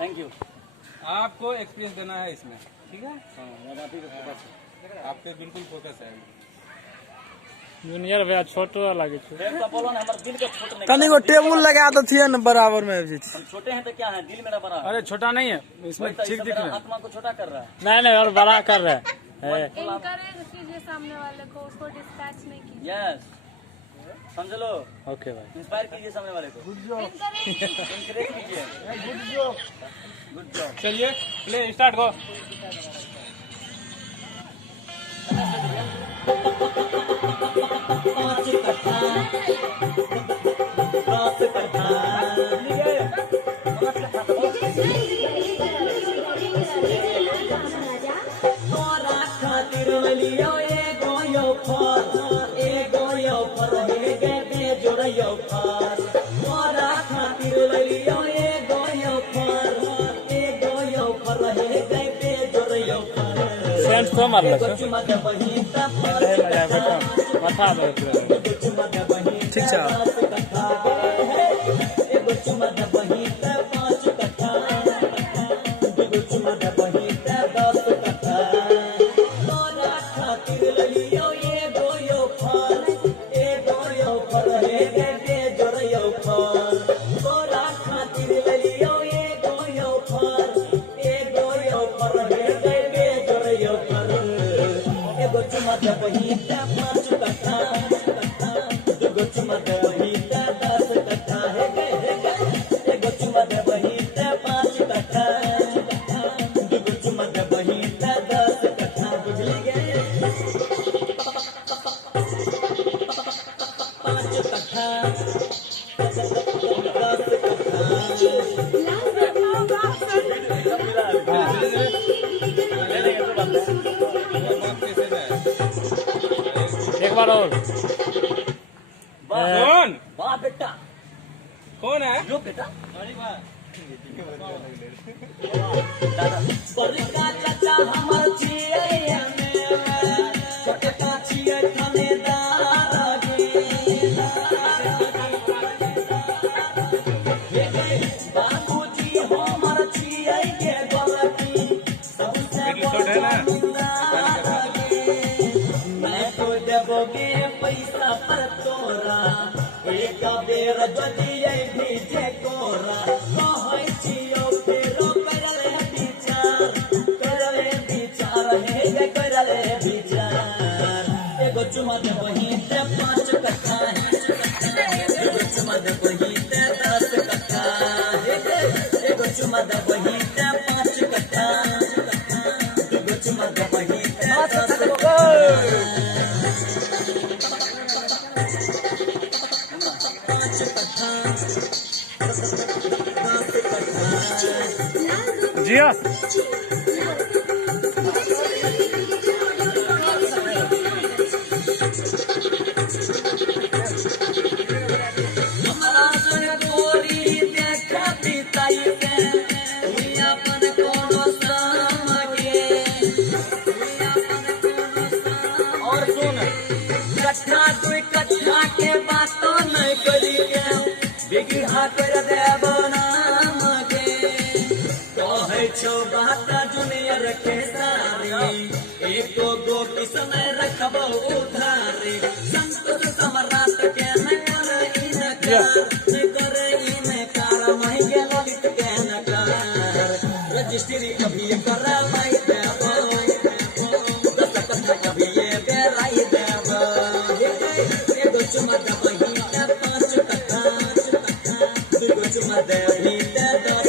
Thank you. आपको experience देना है इसमें, ठीक है? हाँ, आप ही का फोकस है। आप पे बिल्कुल फोकस है। जूनियर भैया छोटो लगे एक तो बोलो ना, हमारे दिल के छोटे नहीं। कनी को टेबुल लगा तो थी न बराबर में। हम छोटे हैं तो क्या है, दिल मेरा बड़ा है। अरे छोटा नहीं है इसमें, वही तो ठीक ये सब दिख मेरा रहा है। आत्मा को छोटा कर रहा है। नहीं नहीं, और बड़ा कर रहे हैं। इनकरेज कीजिए सामने वाले को, उसको डिस्पैच नहीं कीजिए। यस, समझ लो। ओके भाई, इंस्पायर कीजिए सामने वाले को, इंकरेज कीजिए। Good job. चलिए प्ले स्टार्ट को। सेंट तो मार लो माथा ठीक है। एक बार और। कौन? वाह बेटा, कौन है? जो बेटा बड़का चाचा हमर छियै, छोटका छियै थानेदार गे। बाबूजी हमर छियै के गलती, सबसे बड़ा जिम्मेदार गे। मैं तो देबोगे पैसा पर तोरा, एक बेर जदि भेजे कोरा, कहै छियौ फेरो करले विचार हे गे करले विचार। एगो चुमा देबही ते 5 कट्ठा, एगो चुमा देबही ते 10 कट्ठा, एगो चुमा देबही ते 5 कट्ठा, एगो चुमा देबही ते 10 कट्ठा। जिया और सुन, कट्ठा 2 कट्ठा के बातो नहीं करी के, बिगहा कर देब नाम गे। कहै छौ बात जूनियर के सारी, एको गो किसमें रखबो उधारी। संतोष सम्राट के न करे इनकार, महंगे ललित के न कर। रजिस्ट्री अभी करवाई देबो, 10 कट्ठा कभी बेराई देबो। एगो चुमा देबही ते 5 कट्ठा, दूगो चुमा देबही ते 10